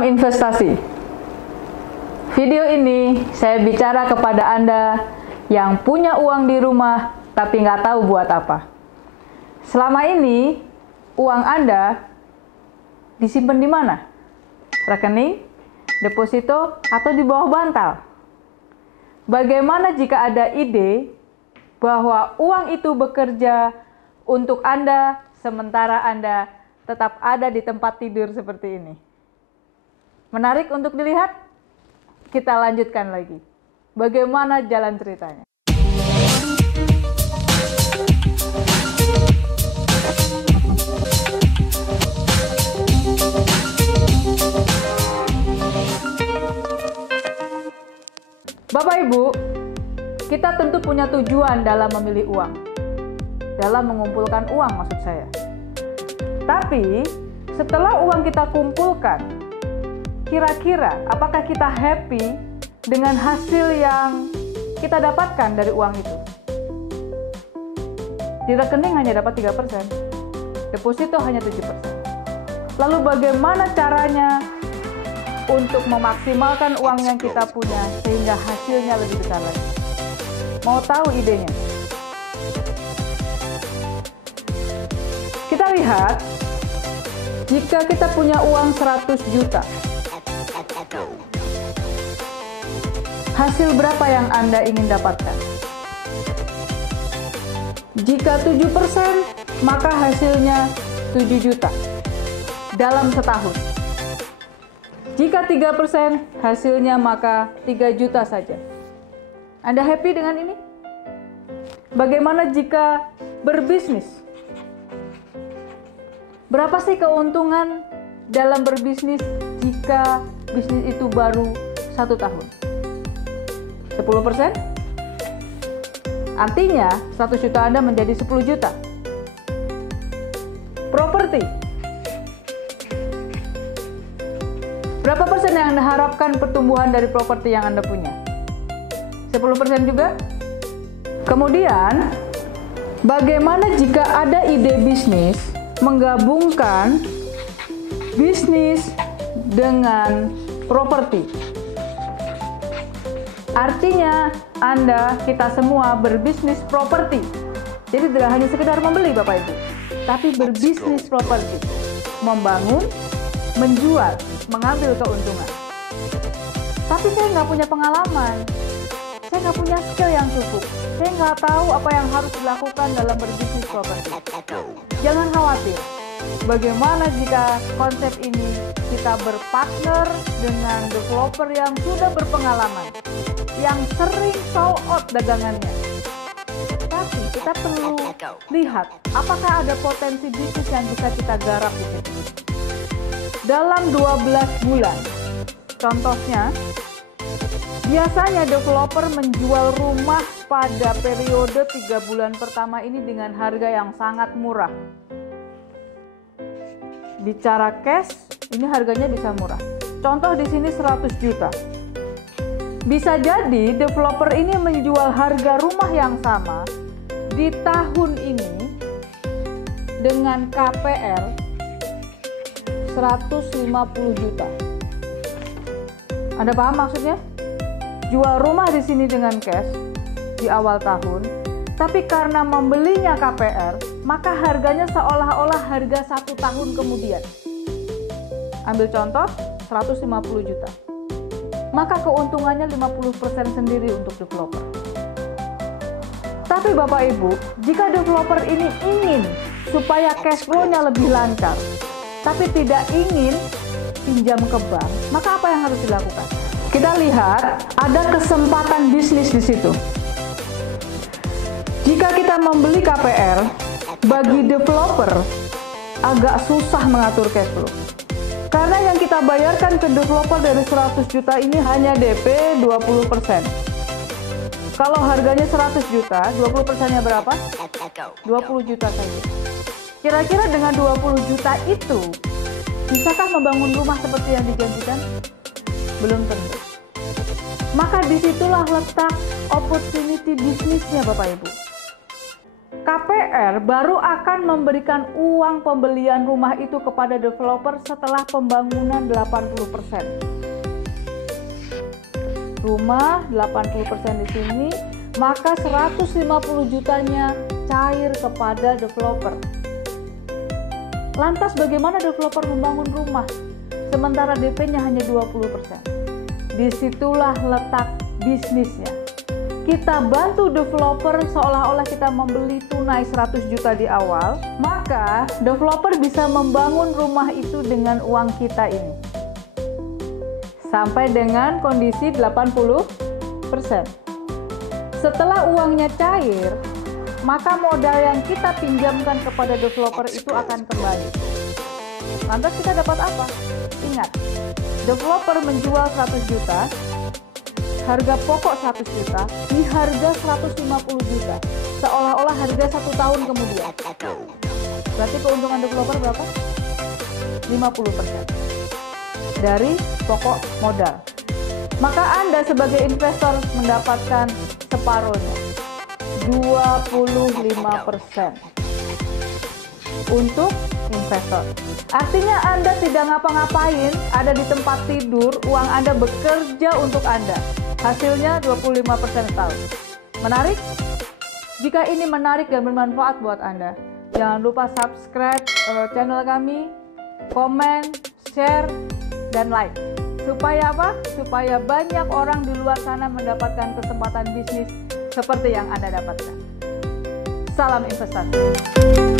Salam investasi. Video ini saya bicara kepada Anda yang punya uang di rumah tapi nggak tahu buat apa. Selama ini uang Anda disimpan di mana? Rekening, deposito, atau di bawah bantal? Bagaimana jika ada ide bahwa uang itu bekerja untuk Anda sementara Anda tetap ada di tempat tidur seperti ini? Menarik untuk dilihat? Kita lanjutkan lagi. Bagaimana jalan ceritanya? Bapak Ibu, kita tentu punya tujuan dalam memilih uang. Dalam mengumpulkan uang maksud saya. Tapi setelah uang kita kumpulkan, kira-kira apakah kita happy dengan hasil yang kita dapatkan dari uang itu? Di rekening hanya dapat 3%, deposito hanya 7%. Lalu bagaimana caranya untuk memaksimalkan uang yang kita punya sehingga hasilnya lebih besar lagi? Mau tahu idenya? Kita lihat, jika kita punya uang 100 juta, hasil berapa yang Anda ingin dapatkan? Jika 7%, maka hasilnya 7 juta dalam setahun. Jika 3%, hasilnya maka 3 juta saja. Anda happy dengan ini? Bagaimana jika berbisnis? Berapa sih keuntungan dalam berbisnis jika bisnis itu baru 1 tahun? 10%? Artinya 100 juta Anda menjadi 10 juta. Properti. Berapa persen yang Anda harapkan pertumbuhan dari properti yang Anda punya? 10% juga? Kemudian, bagaimana jika ada ide bisnis menggabungkan bisnis dengan properti? Artinya, Anda, kita semua berbisnis properti. Jadi tidak hanya sekedar membeli Bapak Ibu, tapi berbisnis properti. Membangun, menjual, mengambil keuntungan. Tapi saya nggak punya pengalaman, saya nggak punya skill yang cukup, saya nggak tahu apa yang harus dilakukan dalam berbisnis properti. Jangan khawatir, bagaimana jika konsep ini kita berpartner dengan developer yang sudah berpengalaman, yang sering show out dagangannya. Tapi kita perlu lihat apakah ada potensi bisnis yang bisa kita garap di situ. Dalam 12 bulan, contohnya, biasanya developer menjual rumah pada periode 3 bulan pertama ini dengan harga yang sangat murah. Bicara cash, ini harganya bisa murah. Contoh di sini 100 juta. Bisa jadi developer ini menjual harga rumah yang sama di tahun ini dengan KPR 150 juta. Anda paham maksudnya? Jual rumah di sini dengan cash di awal tahun, tapi karena membelinya KPR, maka harganya seolah-olah harga 1 tahun kemudian. Ambil contoh, 150 juta. Maka keuntungannya 50% sendiri untuk developer. Tapi Bapak Ibu, jika developer ini ingin supaya cash flow-nya lebih lancar, tapi tidak ingin pinjam ke bank, maka apa yang harus dilakukan? Kita lihat ada kesempatan bisnis di situ. Jika kita membeli KPR, bagi developer agak susah mengatur cash flow. Karena yang kita bayarkan ke developer dari 100 juta ini hanya DP 20%. Kalau harganya 100 juta, 20%-nya berapa? 20 juta saja. Kira-kira dengan 20 juta itu, bisakah membangun rumah seperti yang dijanjikan? Belum tentu. Maka disitulah letak opportunity bisnisnya Bapak Ibu. KPR baru akan memberikan uang pembelian rumah itu kepada developer setelah pembangunan 80%. Rumah 80% di sini, maka 150 jutanya cair kepada developer. Lantas bagaimana developer membangun rumah sementara DP-nya hanya 20%? Disitulah letak bisnisnya. Kita bantu developer seolah-olah kita membeli tunai 100 juta di awal, maka developer bisa membangun rumah itu dengan uang kita ini sampai dengan kondisi 80%. Setelah uangnya cair, maka modal yang kita pinjamkan kepada developer itu akan kembali. Lantas kita dapat apa? Ingat, developer menjual 100 juta, harga pokok 100 juta, di harga 150 juta, seolah-olah harga 1 tahun kemudian. Berarti keuntungan developer berapa? 50% dari pokok modal. Maka Anda sebagai investor mendapatkan separuhnya, 25% untuk investor. Artinya Anda tidak ngapa-ngapain, ada di tempat tidur, uang Anda bekerja untuk Anda. Hasilnya 25% setahun. Menarik? Jika ini menarik dan bermanfaat buat Anda, jangan lupa subscribe channel kami, komen, share, dan like. Supaya apa? Supaya banyak orang di luar sana mendapatkan kesempatan bisnis seperti yang Anda dapatkan. Salam investasi.